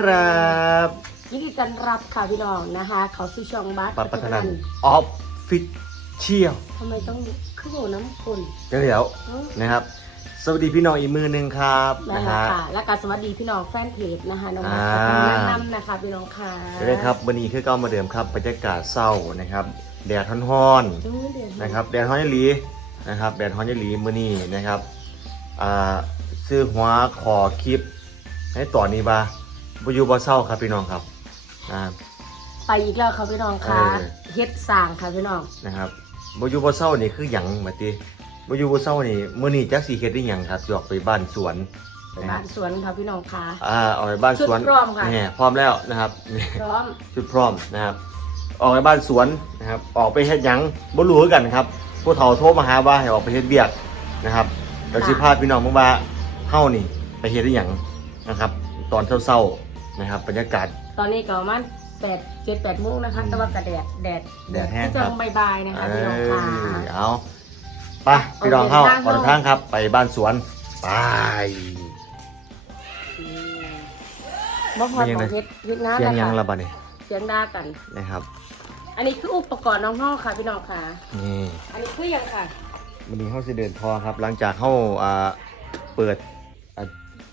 ครับยินดีต้อนรับค่ะพี่น้องนะคะ เขาซื้อช่องบัสปัดพัฒนันออฟฟิศเชียลทำไมต้องขึ้นโหน้ำคุณเดี๋ยวเอ้าๆนะครับ สวัสดีพี่น้องอีกมือหนึ่งครับได้นะแล้วฮะค่ะและการสวัสดีพี่น้องแฟนเพจนะคะน้องบัสอ่ากับน้องแนะนำนะคะพี่น้องค่ะเดี๋ยวนะครับวันนี้คือเก้ามาเดิมครับบรรยากาศเศร้านะครับแดดฮ้อนๆดูเดือดนะครับแดดฮ้อนยหลีนะครับแดดฮ้อนยหลีมื้อนี้นะครับอ่าซื้อหัวขอคลิป ให้ต่อนนี้บ่า บ่อยู่บ่เศร้าครับพี่น้องครับอ่าไปอีกแล้วค่ะพี่น้องค่ะเออ เฮ็ดสร้างค่ะพี่น้องนะครับบ่อยู่บ่เศร้านี่คือหยังบัดนี้บ่อยู่บ่เศร้านี่มื้อนี้จักสิเฮ็ดได้หยังครับสิออกไปบ้านสวนไปบ้านสวนค่ะพี่น้องค่ะ อ่าออกไปบ้านสวนชุดพร้อมค่ะนี่พร้อมแล้วนะครับนี่พร้อมชุดพร้อมนะครับ ออกไปบ้านสวนนะครับ ออกไปเฮ็ดหยังบ่รู้คือกันครับ ผู้เฒ่าโทรมาหาว่าให้ออกไปเฮ็ดเวียกนะครับเดี๋ยวสิพาพี่น้องมาว่าเฮานี่ ไปเฮ็ดได้หยังนะครับ ตอนเช้าๆ นะครับ บรรยากาศ ตอนนี้ก็ประมาณแปดเจ็ดแปดโมงนะคะแต่ว่ากระแดดแดดแดดแห้งที่จะครับ บายๆนะคะพี่น้องค่ะเเอาไปพี่น้องเข้าออกเดินทางครับ ไปบ้านสวนไป บ่พอของเฮ็ดเฮ็ดงานเสียงนะยังคะละบัดนี้เสียงด่ากัน นะครับอันนี้คืออุปกรณ์น้องห้องค่ะพี่น้องค่ะ นี่ อันนี้คือหยังค่ะ วันนี้เขาสิเดินทอครับ หลังจากเขาอ่าเปิดอ่า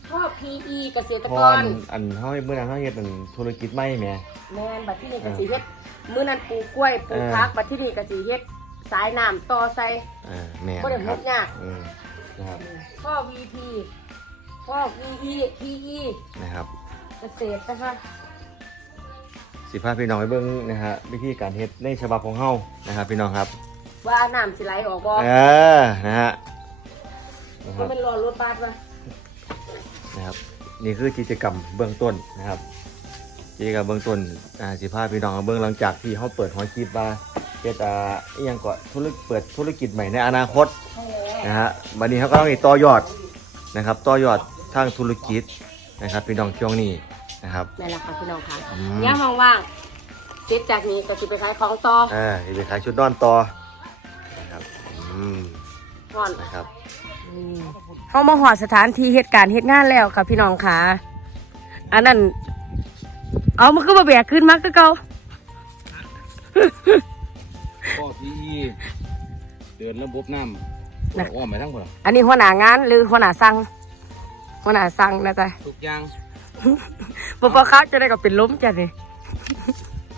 พ่อ PE เกษตรทกอรนอันเขาเมื่อนั้นเขาเฮ็ดเป็นธุรกิจใหม่แหมแม่นบัดที่นี่ก็สิเฮ็ดมื้อนั้นปลูกกล้วยปลูกเออผักบัดที่นี่ก็สิเฮ็ดสายน้ำต่อใส่ อ่าแม่นบ่ได้ครัเฮ็ดยาก อืมนะครับพ่อ VP พ่อ VE PE นะครับ เกษตรนะคะสิพาพี่น้องไปเบิ่งนะฮะวิธีการเฮ็ดในฉบับของเฮานะครับพี่น้องครับว่าน้ำสิไหลออกบ่เออนะฮะนะคมัรันบเป็นรอรถบัสวะ นะครับ นี่คือกิจกรรมเบื้องต้นนะครับกิจกรรมเบื้องต้นอ่าสิพาพี่น้องมาเบิ่งหลังจากที่เขาเปิดหอคิดว่าเฮ็ดอ่าอีหยังก็ธุรกิจเปิดธุรกิจใหม่ในอนาคตใช่แล้วนะฮะวันนี้เขาก็ต้องมีต่อยอดนะครับต่อยอดทางธุรกิจนะครับ พี่น้องช่วงนี้นะครับ นั่นแหละค่ะพี่น้องค่ะอืม ย่ามว่างๆเสร็จจากนี้ก็สิไปขายของต่ออ่าจะไปขายชุดนอนต่อนะครับอืมก่อนนะครับ เขามาหอดสถานที่เหตุการณ์เหตุงานแล้วค่ะพี่น้องค่ะอันนั้น เอามันก็มาแบกขึ้นมาคือเก่าก็พี่เดินระบบน้ำอ้อมไปทั้งหมดอันนี้หัวหน้างานหรือหัวหน้าสั่งหัวหน้าสั่งนะจ๊ะทุกอย่างพอพอเขาจะได้ก็เป็นล้มจ้ะนี่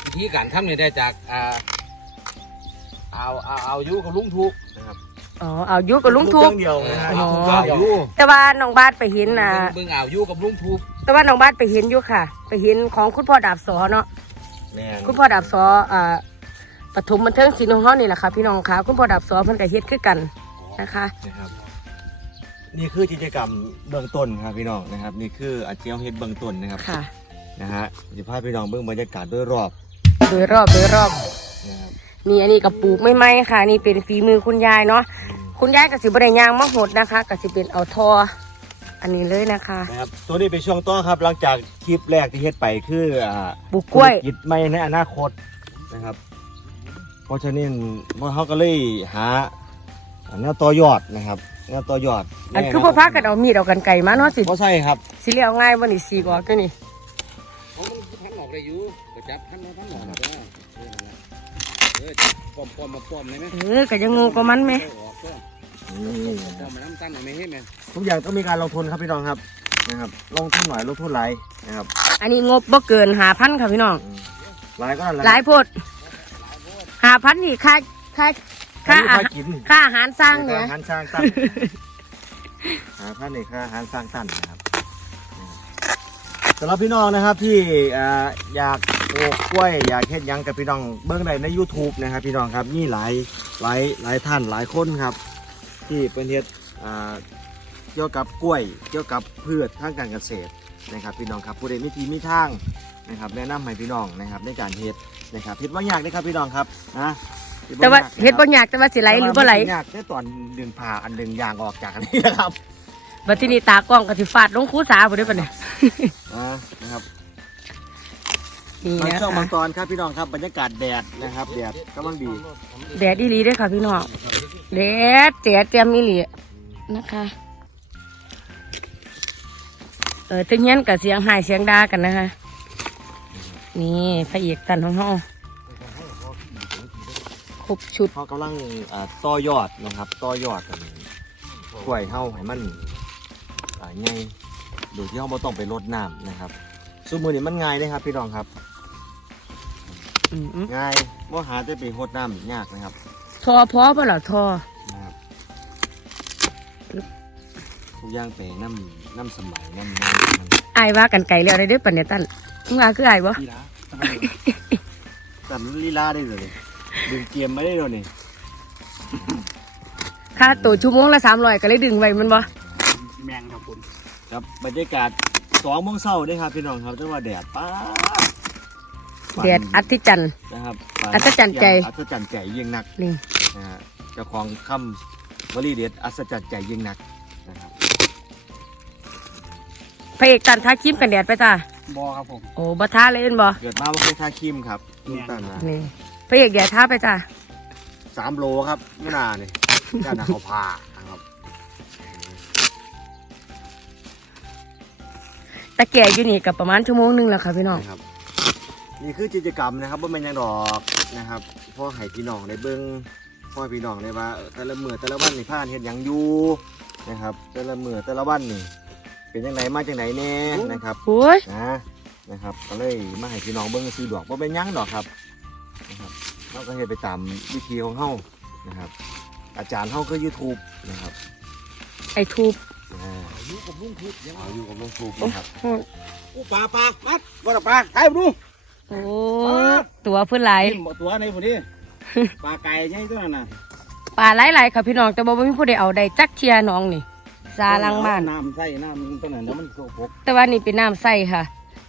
วิธีการทำเนี่ยได้จากอ่าเอาเอาเอาอยู่กับลุงทุกนะครับ อ๋อเอาอยู่กับลุงทุก เรื่องเดียวนะฮะอ๋อเอาอยู่แต่ว่าน้องบาสไปเห็นนะเบิ่งเอาอยู่กับลุงทุกแต่ว่าน้องบาสไปเห็นอยู่ค่ะ ไปเห็นของคุณพ่อดาบสอเนาะ แม่นคุณพ่อดาบสออ่าปฐมบันเทิงศิลป์ของเขานี่แหละค่ะพี่น้องค่ะ คุณพ่อดาบสอเพิ่นก็เฮ็ดคือกันนะคะ นะครับ นี่คือกิจกรรมเบื้องต้นครับพี่น้องนะครับ นี่คืออาชีพเฮ็ดเบื้องต้นนะครับค่ะ นะฮะจะพาพี่น้องเบื้องบรรยากาศโดยรอบโดยรอบโดยรอบนะครับ นี่อันนี้กับปลูกไม่ไหมค่ะ นี่เป็นฝีมือคุณยายเนาะอืมคุณยายกับสิบได้ยางมะหดนะคะกับสิเป็นเอาทอ อันนี้เลยนะคะ นะครับตัวนี้เป็นช่วงต้นครับ หลังจากคลิปแรกที่เฮ็ดไปคืออ่าปลูกกล้วย ธุรกิจใหม่ในอนาคตนะครับ เพราะฉะนั้นเขาก็เลยหาแนวต่อยอดนะครับแนวต่อยอดอันคือพ่อพักกันเอามีดเอากันไก่มาเนาะสิเพราะใช่ครับสิเลี้ยวง่ายวันนี้สีกออกตัวนี้เขาพันออกได้อยู่ก็จับพันมาพันออกมาได้ เออจับป้อมป้อมมาป้อมได้ไหมเออก็ยังงูก็มันไหมออกก็ป้อมมาน้ำตั้นไม่ให้แม่ทุกอย่างต้องมีการลงทุนครับพี่น้องครับนะครับลงทุนหน่อยลงทุนหลายนะครับ อันนี้งบบ่เกินหาพันค่ะพี่น้องอืมหลายก็นั่นแหละหลายโพดหาพันนี่ค่าค่าค่าค่าอากินค่าอาหารสร้างเนี่ยค่าอาหารสร้างตั้นหาค่าในค่าอาหารสร้างตั้นนะครับสำหรับพี่น้องนะครับที่อ่าอยาก ปลูกกล้วยอยากเฮ็ดหยังกับพี่น้องเบื้องใดใน YouTube นะครับพี่น้องครับนี่หลายหลายหลายท่านหลายคนครับ ที่เป็นเฮ็ดอ่าเกี่ยวกับกล้วย เกี่ยวกับพืชทางการเกษตรนะครับพี่น้องครับผู้ใดมีทีมีทางนะครับแนะนำให้พี่น้องนะครับในการเฮ็ดนะครับเฮ็ดว่ายากนะครับพี่น้องครับนะฮ็แต่ว่ายกนะครับ เฮ็ดบ่ยากแต่ว่าสิไหลหรือบ่ไหลยากแค่ตอนดึงผ่าอันดึงยางออกจากอันนี้นะครับบัดทีนี้ตากล้องก็สิฟาดลงคูสาบ่ได้ปะเนี่ย อ่านะครับ นี่บางนะช่วงบาคะงตอนครับพี่น้องครับบรรยากาศแดดนะครับแดดกำลังดีแดดอีหลีเด้อค่ะพี่น้องแดดแจ๋เตรียมอีหลีนะคะ เออถึงเงี้ยนกับเสียงหายเสียงด่ากันนะคะ นี่พระเอกตันของเฮาครบชุด เขากำลังอ่าต่อยอดนะครับต่อยอดกันกล้วยเฮาให้มันอ่าใหญ่โดยที่เฮาบ่ต้องไปรดน้ำนะครับซุมือนี้มันง่ายเลยครับพี่น้องครับอืม ง่ายบ่หาจะไปรดน้ำยากนะครับทอพอป่ะล่ะทอนะครับทุกอย่างไปน้ำน้ำสมัยน้ำน้ำมันอายว่ากันไกลแล้วได้เด้อปันเนี่ยตันมึงว่าคืออายบ่ลีลาแต่มันลีลาได้เลยดึงเกมไม่ได้เลยนี่ค่าตัวชั่วโมงละ300ก็เลยดึงไว้มันบ่แมงครับคุณครับบรรยากาศสองโมงเช้าเด้ครับพี่น้องครับจังว่าแดดป้า ดแดดอัศจรรย์ นะครับอัศจรรย์ใจอัศจรรย์ใจยิ่งนักนี่นะฮะเจ้าของคำวลีเด็ดอัศจรรย์ใจยิ่งนักนะครับพระเอกตันทาครีมกันแดดไปจ้าบอครับผม โอ้บ่ทาเลยเอ็นบ่เกิดมาว่าเคยทาครีมครับลุงตั้นนะนี่พระเอกแดดทาไปจ้าสามโลครับไม่นานนี่ด้านหน้าเขาพานะครับแต่แก่อยู่นี่กับประมาณชั่วโมงหนึงแล้วค่ะพี่น้องนะครับ นี่คือกิจกรรมนะครับว่ามันยังดอกนะครับพ่อให้พี่น้องได้เบิ้งพ่อให้พี่น้องได้ว่าเออแต่ละมือแต่ละวันนี่ผ่านเห็นยังอยู่นะครับ แต่ละมือแต่ละวันนี่เป็นยังไงมาจังไหนแน่นะครับโอ้ยนะนะครับ ก็เลยมาให้พี่น้องเบิ้งซื้อดอกว่าเป็นหยังดอกครับนะครับเราก็เฮ็ดไปตามวิธีของเฮานะครับ อาจารย์เฮาคือ YouTube นะครับไอ้ทูบอ่าอยู่กับลุงทุบยังเอาอยู่กับลุงทูบนะครับกูปลาปลามัดว่าปลาไก่ดู โอ้ตัวเพื่อนหลายหมดตัวในพอดีปลาไก่ใช่ตัวนั้นน่ะปลาหลายๆค่ะพี่น้องแต่บ่มีผู้ใดเอาได้จักเทียน้องนี่ซาลังบ้าน น้ำใส่น้ำตัวนั้นแล้วมันโกหกแต่ว่านี่เป็นน้ำใสค่ะ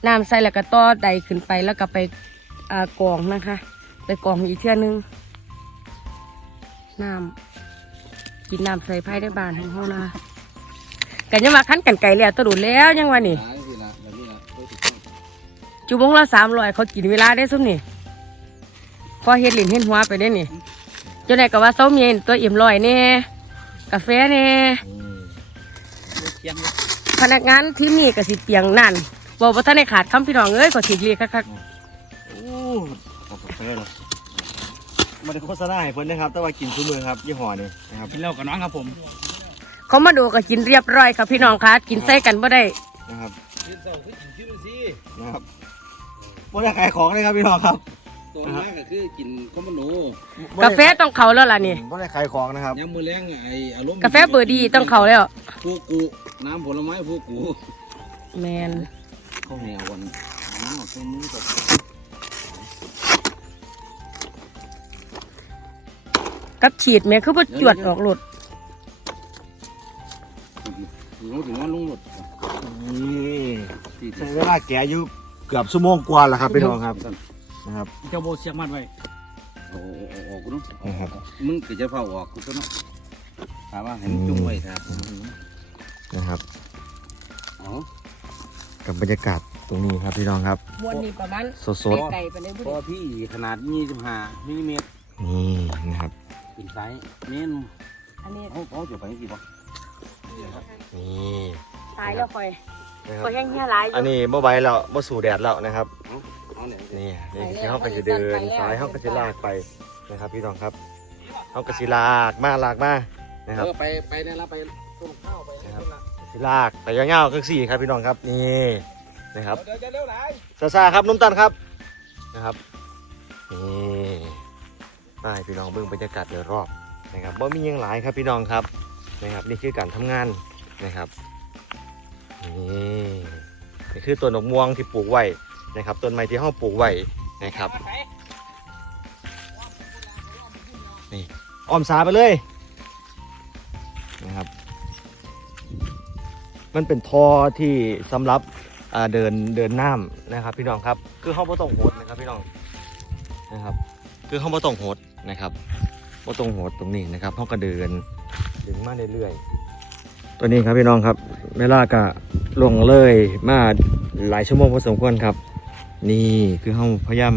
น้ำใสแล้วก็ต่อใดขึ้นไปแล้วก็ไปอ่ากองนะคะ ไปกองอีกเทื่อนึง น้ำกินน้ำใส่ไผ่ได้บานของเขานะกันยังมาคั้นกันไก่แล้วตะดุดแล้วยังว่านี่ตาย จุบงละสามร้อยเขากินเวลาได้ซุ่มนี่พอเฮ็ดหลินเฮ็ดหัวไปได้นี่เจ้าไหนก็ว่าเซ้าเมียนตัวเอี่ยมลอยแน่กาแฟแน่อืมเคียงพนักงานทีมนี้ก็สิเปียงนั่นบอกว่าท่านในขาดคำพี่น้องเอ้ยก็ถิกเรียกคักโอ้ขอบคุณเลยมาได้โฆษณาให้เพิ่นนะครับ แต่ว่ากินซุมือครับยี่ห้อนี้นะครับกินแล้วกับน้องครับผมๆเขามาดูก็กินเรียบร้อยค่ะพี่น้องคะกินใส่กันบ่ได้นะครับกินเสาคือกินชื่อสินะครับ บ่ได้ขายของเลยครับพี่น้องครับตัวแรกก็คือกินข้าวมันหนูกาแฟต้องเขาแล้วล่ะนี่บ่ได้ขายของนะครับยามมือแรงไออารมณ์กาแฟเบอร์ดีต้องเขาแล้วผู้กูน้ำผลไม้ผู้กูแมนเขาแหววันน้ำออกเส้นนี้แบบกับฉีดแม่คือบ่จวดออกหลดถึงถึงว่าลุงหมดนี่ที่ใช้เวลาแกะอยู่ เกือบชั่วโมงกว่าแล้วครับพี่น้องครับนะครับเจ้าโบเสียมันไว้โอ้ออกกูเนาะนะครับมึงก็จะเฝ้าออกกูก็เนาะถามว่าให้มันจุ่มไว้ครับนะครับอ๋อกับบรรยากาศตรงนี้ครับพี่น้องครับมวนนี่ประมาณสดไก่ไปเลยผู้พอใดพี่ขนาด25มิลลิเมตรๆนี่นะครับกินไซส์เน้นอันนี้เขาเขาจะไปกี่บ่นี่ตายแล้วคอย นะคครัอบยแห้งเหี้ยหลายออันยู่นี้เมื่อใบแล้วเมื่อสู่แดดแล้วนะครับ เอาเนี่ยนี่นี่คือเขาก็จะเดินซ้ายเขาก็จะลากไปนะครับ พี่น้องครับเขาก็สิลากมาลากมานะครับ เออไปไปเนี่ยละไปต้มข้าวไปนะครับสิลากไปยาวๆก็สี่ครับพี่น้องครับนี่นะครับ เดี๋ยวจะเร็วไหนซาซาครับนุ่มตันครับนะครับนี่ไปพี่น้องเบื้องบรรยากาศโดยรอบนะครับว่ามีหยังหลายครับพี่น้องครับนะครับ นี่คือการทำงานนะครับ นี่นี่คือต้นดอกม่วงที่ปลูกไว้นะครับต้นไม้ที่ห้องปลูกไว้นะครับนี่อ้อมสาไปเลยนะครับ มันเป็นทอที่สำหรับเดินเดินน้ำนะครับ พี่น้องครับ คือห้องบ่ต้องโหดนะครับพี่น้องนะครับ คือห้องบ่ต้องโหดนะครับบ่ต้องโหดตรงนี้นะครับห้องก็เดินดึงมาเรื่อยๆตัวนี้ครับพี่น้องครับเวลาก็ ลงเลยมาหลายชั่วโมงพอสมควรครับ นี่คือห้องพยายาม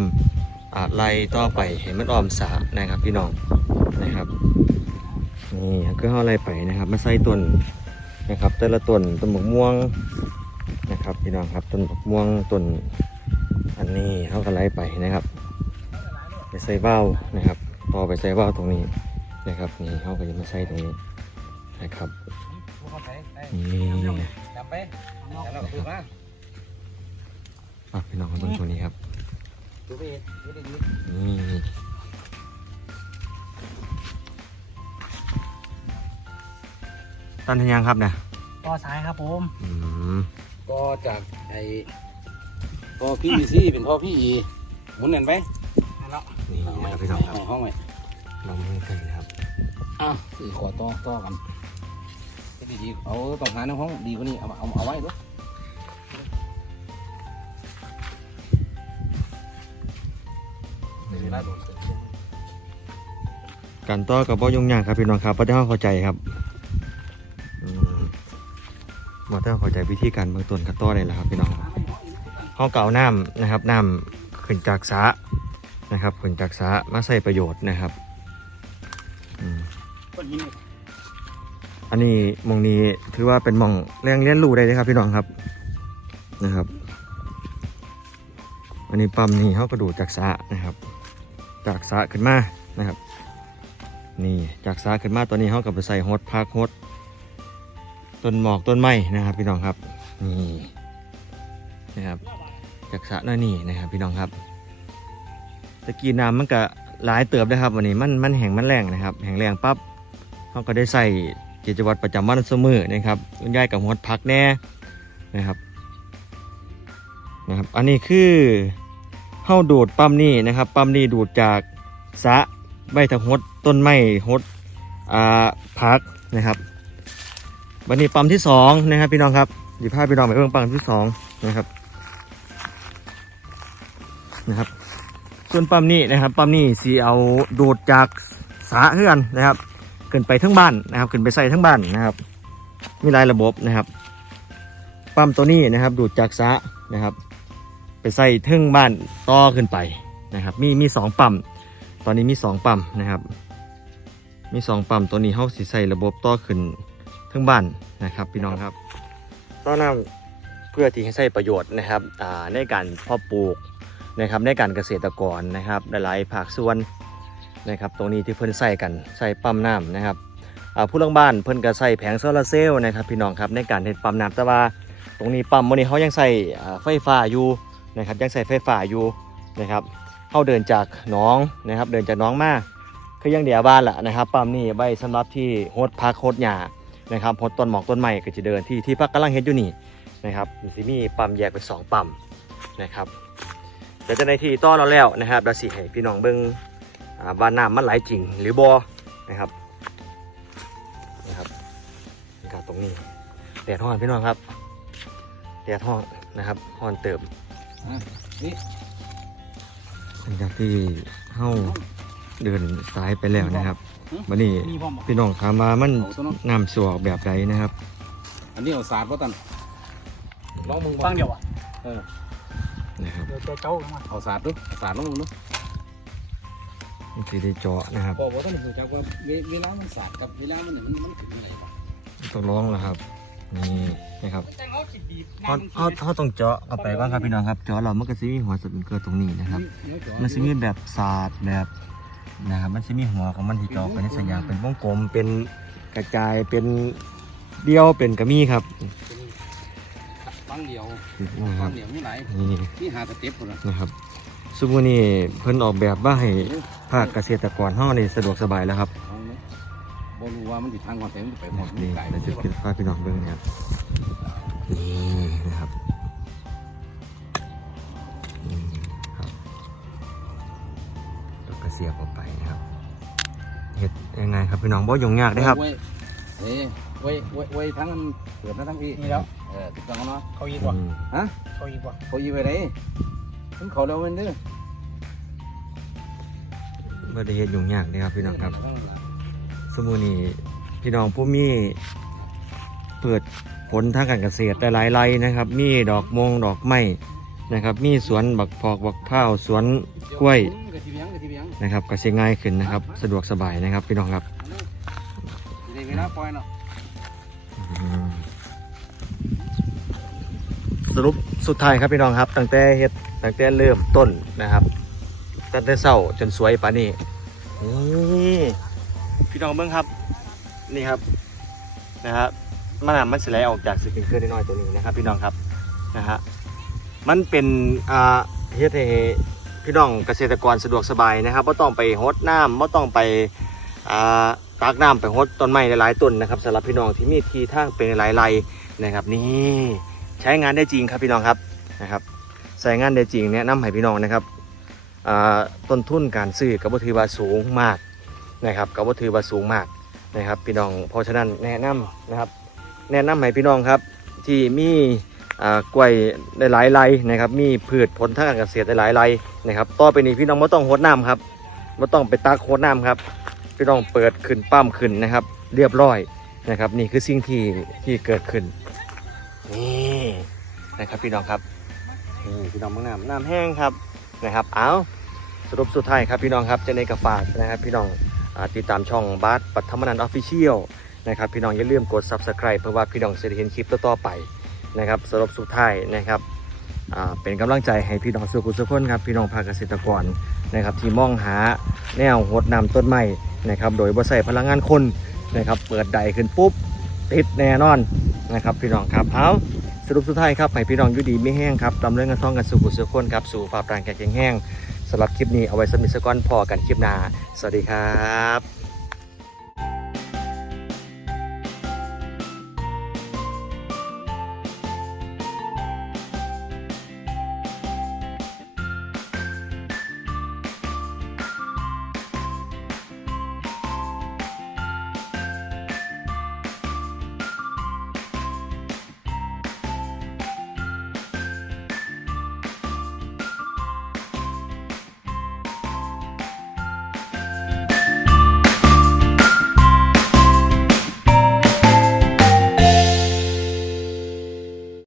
อาไล่ต่อไปเห็นมันออมสานะครับพี่น้องนะครับนี่ก็เอาอะไรไปนะครับมาใส่ต้นนะครับ แต่ละต้นต้นหมกม่วงนะครับพี่น้องครับต้นหมกม่วงต้นออันนี้เขาก็ไล่ไปนะครับไปใส่เบ้านะครับต่อไปใส่เบ้าตรงนี้นะครับนี่เขาก็จะมาใส่ตรงนี้นะครับ เข้าไปไปนี่จับไปแล้วเราคือมาอะพี่น้องตรงตัวนี้ครับดูไปดูไปดูนี่ตันทยังครับนะต่อสายครับผมอืมก็จากไอ้พ่อพี่ซีเป็นพ่อพี่อีหมุนเงินไปนั่นแล้วนี่นะครับพี่น้องครับห้องไว้ลองมือกันนะครับอ้าวสี่ขอต่อต่อกัน ดีดีเอาต้องหาในห้องดีกว่านี้เอาเอาเอาไว้ด้วยการต่อกับบ่ยุ่งยากครับพี่น้องครับเพระที่เขาเข้าใจครับอืมบ่ที่เขาเข้าใจวิธีการเบื้องต้นการต่อได้แล้วครับพี่น้องครับเก่าน้ำนะครับน้ำขึ้นจากสระนะครับขึ้นจากสระมาใส่ประโยชน์นะครับอืม อันนี้มองนี้ถือว่าเป็นมองแรงเลี้ยนรูได้เลยครับพี่น้องครับนะครับ อันนี้ปั๊มนี่เขากระดูดจากสะนะครับ จากสะขึ้นมานะครับ นี่จากสะขึ้นมาตัวนี้เขากับไปใส่ฮดพักฮดต้นหมอกต้นไม้นะครับพี่น้องครับนี่นะครับจากสะนั่นนี่นะครับพี่น้องครับตะกี้น้ำมันก็หลายเติบนะครับวันนี้มันมันแห้งมันแรงนะครับแห้งแรงปั๊บเขาก็ได้ใส่ กิจวัตรประจำวันเสมอนะครับคุณยายกับฮดพักแน่นะครับนะครับ อันนี้คือเข้าดูดปั๊มนี่นะครับ ปั๊มนี่ดูดจากสะใบทางหดต้นไม้หดอ่าพักนะครับวันนี้ปั๊มที่สองนะครับพี่น้องครับหยิบผ้าพี่น้องไปเพิ่งปั๊มที่สองนะครับนะครับ ส่วนปั๊มนี้นะครับปั๊มนี้สีเอาดูดจากสาเฮือนนะครับ ขึ้นไปทั้งบ้านนะครับ ขึ้นไปใส่ทั้งบ้านนะครับ มีหลายระบบนะครับ ปั๊มตัวนี้นะครับ ดูดจากสานะครับ ไปใส่ทั้งบ้านต่อขึ้นไปนะครับ มีมีสองปั๊มตอนนี้มีสองปั๊มนะครับ มีสองปั๊มตัวนี้เขาสิใส่ระบบต่อขึ้นทั้งบ้านนะครับ พี่น้องครับต้อนน้ำเพื่อที่ให้ใช้ประโยชน์นะครับอ่าในการเพาะปลูกนะครับในการเกษตรกรนะครับหลายๆภาคส่วน นะครับตรงนี้ที่เพิ่นใส่กันใส่ปั๊มน้ำนะครับผู้ลังบ้านเพิ่นก็ใส่แผงโซลาร์เซลล์นะครับพี่น้องครับในการเฮ็ดปั๊มน้ำแต่ว่าตรงนี้ปั๊มวันนี้เขายังใส่ไฟฟ้าอยู่นะครับยังใส่ไฟฟ้าอยู่นะครับเข้าเดินจากน้องนะครับเดินจากน้องมาคือยังเดียวบ้านแหละนะครับปั๊มนี่ใบสำหรับที่โฮดพักโฮดหญ้านะครับโฮดต้นหมอกต้นไม้ก็จะเดินที่ที่พักกำลังเฮ็ดอยู่นี่นะครับมันสิมีปั๊มแยกเป็นสองปั๊มนะครับเดี๋ยวจะในที่ต้อนเราแล้วนะครับเราสิให้พี่น้องเบิ่งอ่า ว่าน้ำมันไหลจริงหรือบ่นะครับนะครับนี่ครับตรงนี้แดดห้อนพี่น้องครับแดดห้อนนะครับห้อนเติมนี่หลังจากที่เข้าเดินสายไปแล้วนะครับวันนี้มีพร้อมบ่พี่น้องถามว่ามันเอาตัวเน้องน้ำสวกแบบใดนะครับ อันนี้เอาสาดเพราะตันลองมึงฟังเดียวอะเออนะครับเดี๋ยวเจอเจ้าลงมาเอาสาดดูเอาสาดลองมึงดู มันสิได้เจาะนะครับบอกว่าต้องรู้จักว่าเวเวลามันสาดกับเวลามันเนี่ยมันมันถึงอะไรบ้างต้องร้องแล้วครับ นี่นะครับแต่งเขาขีดบีบเขาเขาเขาต้องเจาะเอาไปบ้างครับพี่น้องครับเจาะเรามันก็สิมีหัวสปริงเกอร์ตรงนี้นะครับ มันจะมีแบบศาสตร์แบบนะครับมันจะมีหัวของมันที่เจาะเป็นสัญญาณเป็นวงกลมเป็นกระจายเป็นเดียวเป็นกระมี่ครับฟังเดียวนะคฟัรับงเดียวมีหลายนี่มีหาสเต็ปคนละนะครับสมมุตินี่เพิ่นออกแบบว่าให้ ภาคเกษตรกรเฮานี่สะดวกสบายแล้วครับเอาเนอะบ่รู้ว่ามันติดทางก่อนแต่มันไปหมดนี่ไกลเราจะพิพาพี่น้องเบิ่งนะครับนี่นะครับนี่ครับแล้วก็เสียบออกไปนะครับเฮ็ดยังไงครับพี่น้องบ่ยุ่งยากเด้ครับ เว้ยเอ้ยเว้ยเว้ยเว้ยทั้งนั้นเปิดมาทั้งพี่นี่แล้ว เออติดต้องเนาะเขาอีกอืว่ะมฮะเขาอีกว่ะเขายีไปไหนถึงเขาแล้วมันเด้อ บ่ได้เฮ็ดยุ่งยากเด้ครับพี่น้องครับ สมุนี่พี่น้องผู้มีเปิดผลทางการเกษตรหลายๆไรนะครับ มีดอกมงดอกไม้นะครับ มีสวนบักพอกบักพร้าวสวนกล้วยกระทิเบียงกระทิเบียงนะครับ ก็ใช้ง่ายขึ้นนะครับ สะดวกสบายนะครับพี่น้องครับในเวลาปล่อยเนาะอืมสรุปสุดท้ายครับพี่น้องครับ ตั้งแต่เฮ็ดตั้งแต่เริ่มต้นนะครับ ตั้งแต่เศร้าจนสวยปานนี้นี่พี่น้องเบิ้งครับ นี่ครับนะครับมันอะมันสิไหลออกจากสปริงเกอร์น้อยๆตัวนี้นะครับ พี่น้องครับนะฮะมันเป็นอ่าเฮ็ดให้พี่น้องเกษตรกรสะดวกสบายนะครับไม่ต้องไปฮดน้ำไม่ต้องไปอ่าตากน้ำไปฮดต้นไม้หลายๆต้นนะครับสำหรับพี่น้องที่มีทีทางเป็นหลายไรนะครับนี่ใช้งานได้จริงครับพี่น้องครับนะครับใส่งานได้จริงแนะนำให้พี่น้องนะครับ ต้นทุนการซื้อกับวัตถุว่าสูงมากนะครับกับวัตถุว่าสูงมากนะครับพี่น้องเพราะฉะนั้นแนะนำนะครับ แนะนำให้พี่น้องครับที่มีกล้วยได้หลายไรนะครับ มีพืชผลทางการเกษตรได้หลายไรนะครับต่อไปนี้พี่น้องไม่ต้องหดน้ำครับไม่ต้องไปตักโหดน้ำครับ พี่น้องเปิดขึ้นปั้มขึ้นนะครับ เรียบร้อยนะครับ นี่คือสิ่งที่ที่เกิดขึ้นนี่นะครับพี่น้องครับนี่พี่น้องเมืองน้ำน้ำแห้งครับ นะครับ เอาสรุปสุดท้ายครับพี่น้องครับเจะในกระฝากนะครับพี่น้องอติดตามช่องบาสปัทมนันออฟฟิเชียลนะครับพี่น้องอย่าลืมกด subscribe เพื่อว่าพี่น้องจะได้เห็นคลิปต่อๆไปนะครับสรุปสุดท้ายนะครับเป็นกำลังใจให้พี่น้องสุขุสุขคนครับพี่น้องภาคเกษตรกรนะครับที่มองหาแนวหดน้ำต้นไม้นะครับโดยบ่ใส่พลังงานคนนะครับเปิดใดขึ้นปุ๊บติดแน่นอนนะครับพี่น้องครับเอา สรุปสุดท้ายครับให้พี่น้องอยู่ดีไม่แห้งครับดำเรื่องกันท่องกันสู่กุศลคนครับสู่ฝ่าปรางแก่แข็งแห้งสำหรับคลิปนี้เอาไว้สมิสก้อนพอกันคลิปหน้า สวัสดีครับ